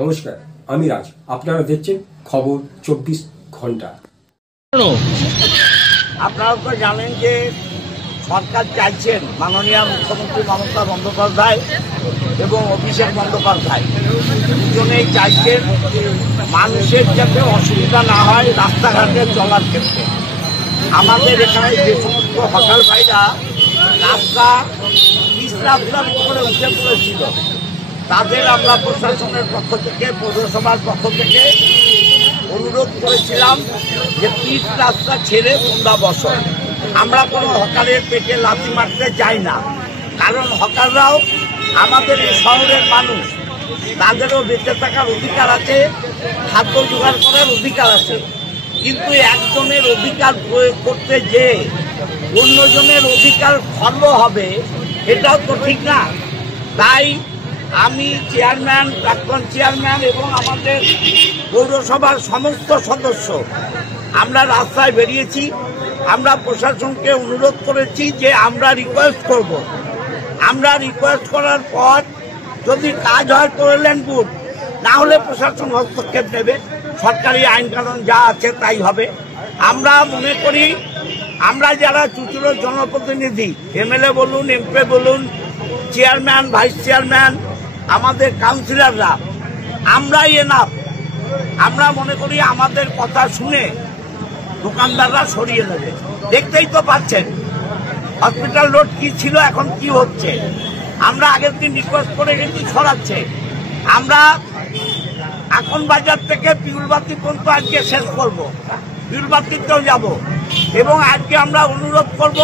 নমস্কার, আমি রাজ। আপনারা দেখছেন খবর 24 ঘন্টা। আপনারা তো জানেন যে সরকার চাইছেন মাননীয় মুখ্যমন্ত্রী মমতা বন্দ্যোপাধ্যায় এবং অভিষেক বন্দ্যোপাধ্যায় দুজনেই চাইছেন মানুষের যাতে অসুবিধা না হয় রাস্তাঘাটে চলার ক্ষেত্রে। আমাদের এখানে যে সমস্ত হকার ভাইরা রাস্তা রাস্তার উপরে উঠে পড়েছিল তাদের আমরা প্রশাসনের পক্ষ থেকে পৌরসভার পক্ষ থেকে অনুরোধ করেছিলাম যে পিচ রাস্তা ছেড়ে তোমরা বসো। আমরা কোনো হকারের পেটে লাথি মারতে চাই না, কারণ হকাররাও আমাদের এই শহরের মানুষ, তাদেরও বেঁচে থাকার অধিকার আছে, খাদ্য জোগাড় করার অধিকার আছে। কিন্তু একজনের অধিকার প্রয়োগ করতে যে অন্যজনের অধিকার খর্ব হবে এটাও তো ঠিক না। তাই আমি চেয়ারম্যান, প্রাক্তন চেয়ারম্যান এবং আমাদের পৌরসভার সমস্ত সদস্য আমরা রাস্তায় বেরিয়েছি। আমরা প্রশাসনকে অনুরোধ করেছি যে আমরা রিকোয়েস্ট করব। আমরা রিকোয়েস্ট করার পর যদি কাজ হয় করলেন গুড, না হলে প্রশাসন হস্তক্ষেপ নেবে, সরকারি আইন কানুন যা আছে তাই হবে। আমরা মনে করি আমরা যারা চুচুড়ো জনপ্রতিনিধি, এমএলএ বলুন, এমপি বলুন, চেয়ারম্যান, ভাইস চেয়ারম্যান, আমাদের কাউন্সিলররা, আমরাই এনাফ। আমরা মনে করি আমাদের কথা শুনে দোকানদাররা সরিয়ে নেবে। দেখতেই তো পাচ্ছেন হসপিটাল রোড কি ছিল, এখন কি হচ্ছে। আমরা আগের দিন রিকোয়েস্ট করে গেছি, সরাচ্ছে। আমরা এখন বাজার থেকে পিউলবাতি পর্যন্ত আজকে শেষ করব, পিউলবাতিতেও যাব। এবং আজকে আমরা অনুরোধ করব